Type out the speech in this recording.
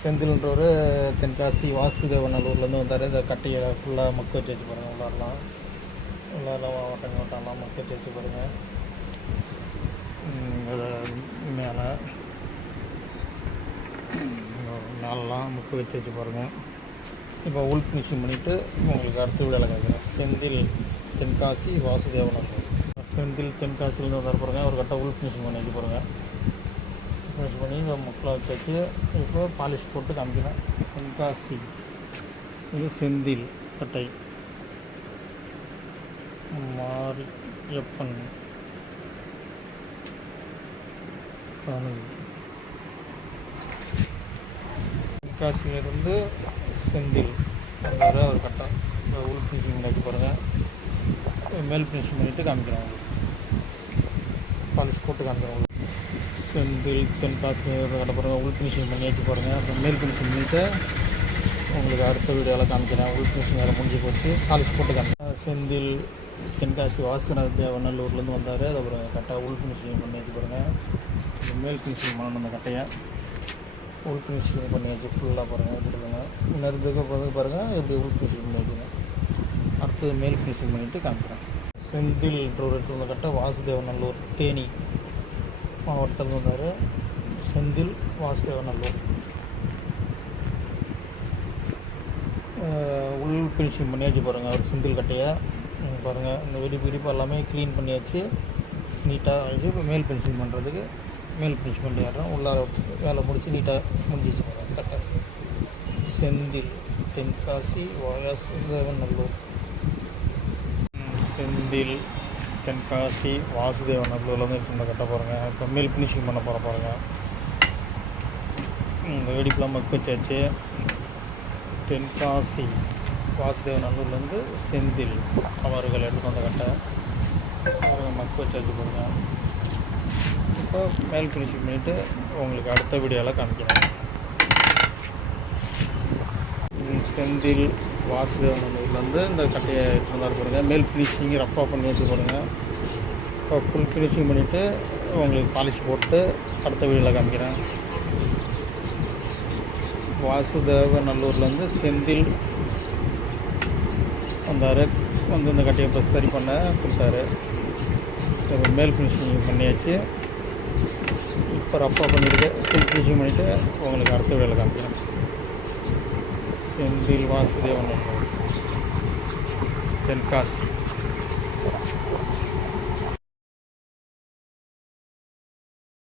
செந்தில்ன்றவர் தென்காசி வாசுதேவநல்லூர்லேருந்து வந்தார். இந்த கட்டையை ஃபுல்லாக மக்க வச்சு பாருங்கள். உள்ளாரெலாம் வட்டங்கோட்டெல்லாம் மக்க வச்சு பாருங்கள். அதை மேலெலாம் மக்க வச்சு பாருங்கள். இப்போ உள் ஃபினிஷிங் பண்ணிவிட்டு உங்களுக்கு அடுத்த வீடியோவில் கேட்குறேன். செந்தில் தென்காசி வாசுதேவநல்லூர். செந்தில் தென்காசிலேருந்து வந்தார் பாருங்கள். ஒரு கட்டை உள் ஃபினிஷிங் பண்ணி வச்சு பாருங்கள். ஃபினிஷ் பண்ணி இந்த முக்கில் வச்சாச்சு. இப்போ பாலிஷ் போட்டு காமிக்கிறேன். தென்காசி, இது செந்தில் கட்டை. மாரியப்பன் காணல். தென்காசியிலிருந்து செந்தில் வேறு ஒரு கட்டை. இந்த உள் ஃபினிஷிங் பண்ணி வச்சு பாருங்கள். மேல் ஃபினிஷிங் பண்ணிவிட்டு காமிக்கிறேன். பாலிஷ் போட்டு காமிக்கிறேன். செந்தில் தென்காசி கட்ட பாருங்கள். உள் ஃபினிஷிங் பண்ணி வச்சு பாருங்கள். அப்புறம் மேல் ஃபினிஷிங் பண்ணிவிட்டு உங்களுக்கு அடுத்த வீடியோவில் காமிக்கிறேன். உள் ஃபினிஷிங் வேறு முடிஞ்சு போச்சு. பாலிஷ் போட்டு காமிக்கிறேன். செந்தில் தென்காசி வாசுதேவநல்லூர்லேருந்து வந்தார். அதை ஒரு கட்டை உள் ஃபினிஷிங் பண்ணி வச்சு பாருங்கள். மேல் ஃபினிஷிங் பண்ணணும். அந்த கட்டையை உள் ஃபினிஷிங் பண்ணி வச்சு ஃபுல்லாக பாருங்கள். எப்படி இருக்குங்க இன்னொருத்துக்கு பாருங்கள் எப்படி உள் ஃபினிஷிங் பண்ணி வச்சுங்க. அடுத்தது மேல் ஃபினிஷிங் பண்ணிவிட்டு காமிக்கிறேன். செந்தில் எடுத்து கட்டை வாசுதேவநல்லூர் தேனி மாவட்டத்தில் வந்தார். செந்தில் வாசுதேவநல்லூர். உள் ஃபினிஷிங் பண்ணியாச்சு பாருங்கள். ஒரு செந்தில் கட்டையை பாருங்கள். இந்த வெடிப்பு எல்லாமே க்ளீன் பண்ணியாச்சு, நீட்டாக ஆகிடுச்சு. இப்போ மேல் ஃபினிஷிங் பண்ணுறதுக்கு மேல் ஃபினிஷ் பண்ணிடுறோம். உள்ளார வேலை முடிச்சு நீட்டாக முடிஞ்சிச்சு பாருங்கள் கட்டை. செந்தில் தென்காசி வாசுதேவநல்லூர். செந்தில் தென்காசி வாசுதேவநல்லூர்லேருந்து எடுத்து கட்ட பாருங்கள். இப்போ மேல் ஃபினிஷிங் பண்ண பாருங்கள். இந்த வெடிப்பெலாம் மக்க வச்சாச்சு. தென்காசி வாசுதேவநல்லூர்லேருந்து செந்தில் அவர்கள் எடுத்து வந்த கட்டை மக்க வச்சாச்சு பாருங்கள். இப்போ மேல் ஃபினிஷிங் பண்ணிவிட்டு உங்களுக்கு அடுத்த வீடியோவில் காமிக்கிறேன். செந்தில் வாசுதேவநல்லூர்லேருந்து இந்த கட்டையை எடுத்து வந்தார் பாருங்கள். மேல் ஃபினிஷிங் ரஃப்பாக பண்ணி வச்சு பாருங்கள். இப்போ ஃபுல் ஃபினிஷிங் பண்ணிவிட்டு உங்களுக்கு பாலிஷ் போட்டு அடுத்த வீடியோவில் காமிக்கிறேன். வாசுதேவநல்லூர்லேருந்து செந்தில் வந்தார். வந்து இந்த கட்டையை இப்போ சரி பண்ண கொடுத்தாரு. மேல் ஃபினிஷிங் பண்ணியாச்சு. இப்போ ரஃப்பாக பண்ணிவிட்டு ஃபுல் ஃபினிஷிங் பண்ணிவிட்டு உங்களுக்கு அடுத்த வீடியோவில் காமிக்கிறேன். செந்தில் வாசுதேவநல்லூர் தென்காசி.